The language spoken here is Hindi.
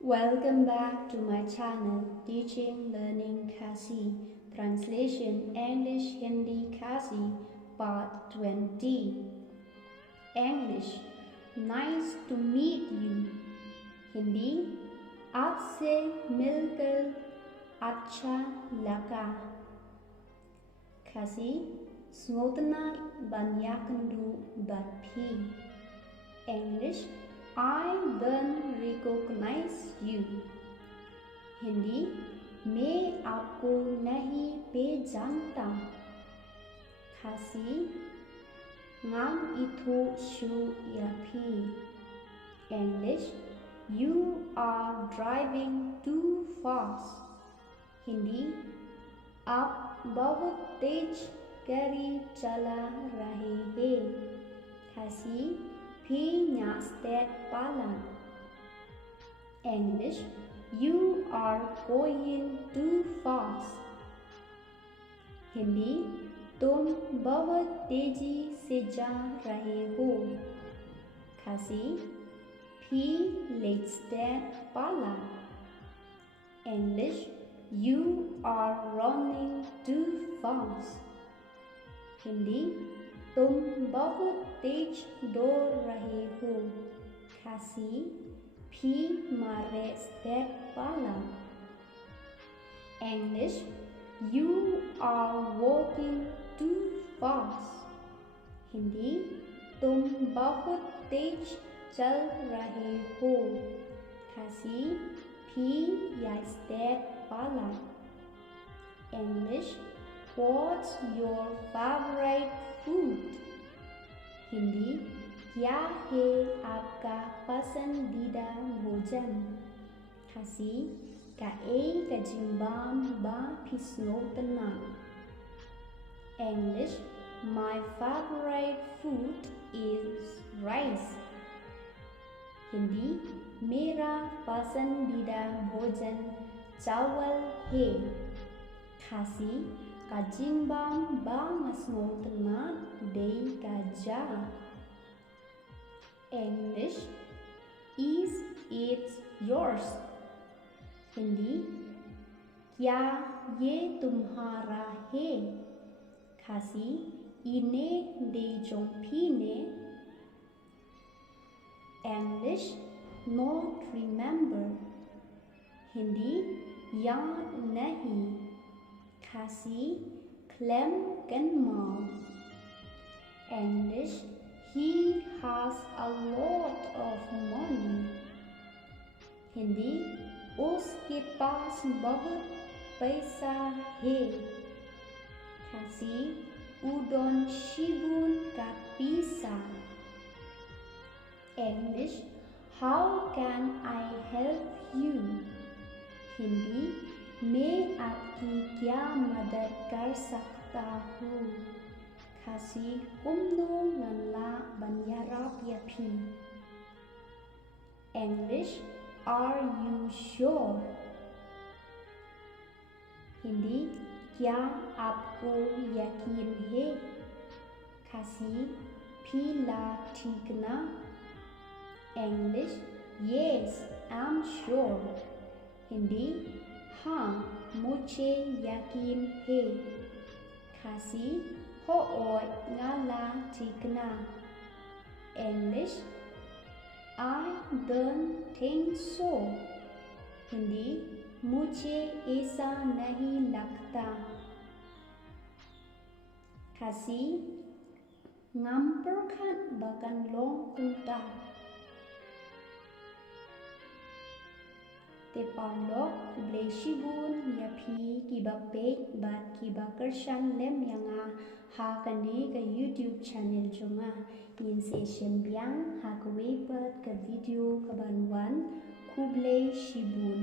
Welcome back to my channel Teaching Learning Khasi Translation English Hindi Khasi Part 20 English Nice to meet you Hindi आपसे मिलकर अच्छा लगा Khasi Smotna Banyakandu Batpi English I don't recognize you Hindi मैं आपको नहीं पहचानता Khasi ngam itu shu yapi English you are driving too fast Hindi आप बहुत तेज गाड़ी चला रहे हैं Khasi Pinya state pala English You are going too fast Hindi तुम बहुत तेजी से जा रहे हो Khasi P late state pala English You are running too fast Hindi तुम बहुत तेज दौड़ रहे हो Khasi P mare step pala English You are walking too fast Hindi तुम बहुत तेज चल रहे हो Khasi P ya step pala English What's your favorite food? Hindi क्या है आपका पसंदीदा भोजन Khasi kae kajimbam ba pisnotna English My favorite food is rice Hindi मेरा पसंदीदा भोजन चावल है Khasi kajimbam ba masnotna dei kaja English Is it yours? Hindi क्या ये तुम्हारा है Khasi इन्हें दे जोंपीने English Not remember हिंदी याद नहीं Khasi Clem Kenmal English He has a lot of money Hindi उसके पास बहुत पैसा है Khasi udon shibun ka pisa English How can I help you Hindi मैं आपकी क्या मदद कर सकता हूँ Khasi kumno nganla banyarap yapi English Are you sure? Hindi क्या आपको यकीन है Khasi pila ठीक ना English Yes, I'm sure Hindi हाँ मुझे यकीन है Khasi ho'oy ngala ठीक ना English I don't think so Hindi मुझे ऐसा नहीं लगता Khasi ngamperkan bakan long kunta Te parlok bleshibun yapi kibapek bat kibakershan lem yanga ha kani ka YouTube channel jonga yin se shembiang ha kwe pat ka video kabanwan kuble shibun